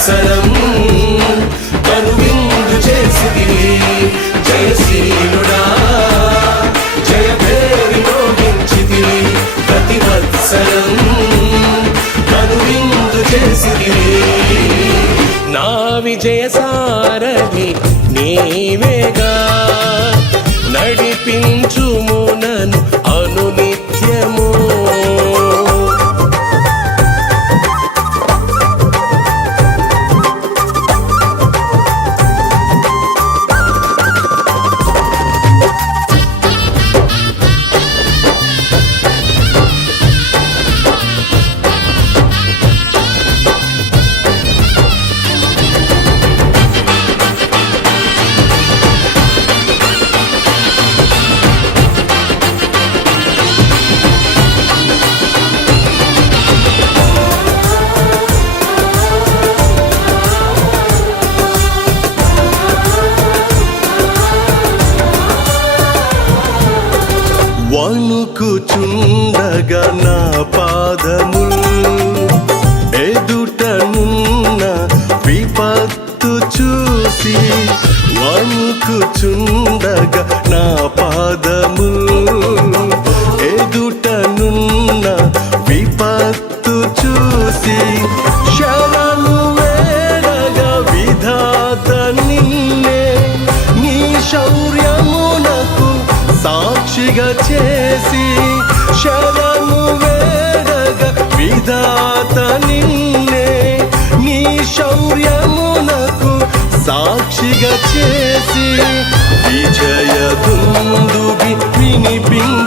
వత్సరం కనువిందు చేసితివి జయశీలుడా జయ పేరు మోగించితివి ప్రతి వత్సరం కనువిందు చేసితివి నా విజయ సారథి నీవేగా నడిపించుము నన్ను అనునిత్యము వణుకుచుండగా నా పాదములు ఎదుటనున్న విపత్తు చూసి వణుకుచుండగా నా పాదములు ఎదుటనున్న విపత్తు చూసి శరణు వేడగా విధాత నిన్నే నీ శౌర్యమునకు సాక్షిగా చేసి శరణు వేడగా విధాత నిన్నే నీ శౌర్యమునకు సాక్షిగా చేసి విజయ దుందుబి వినిపించి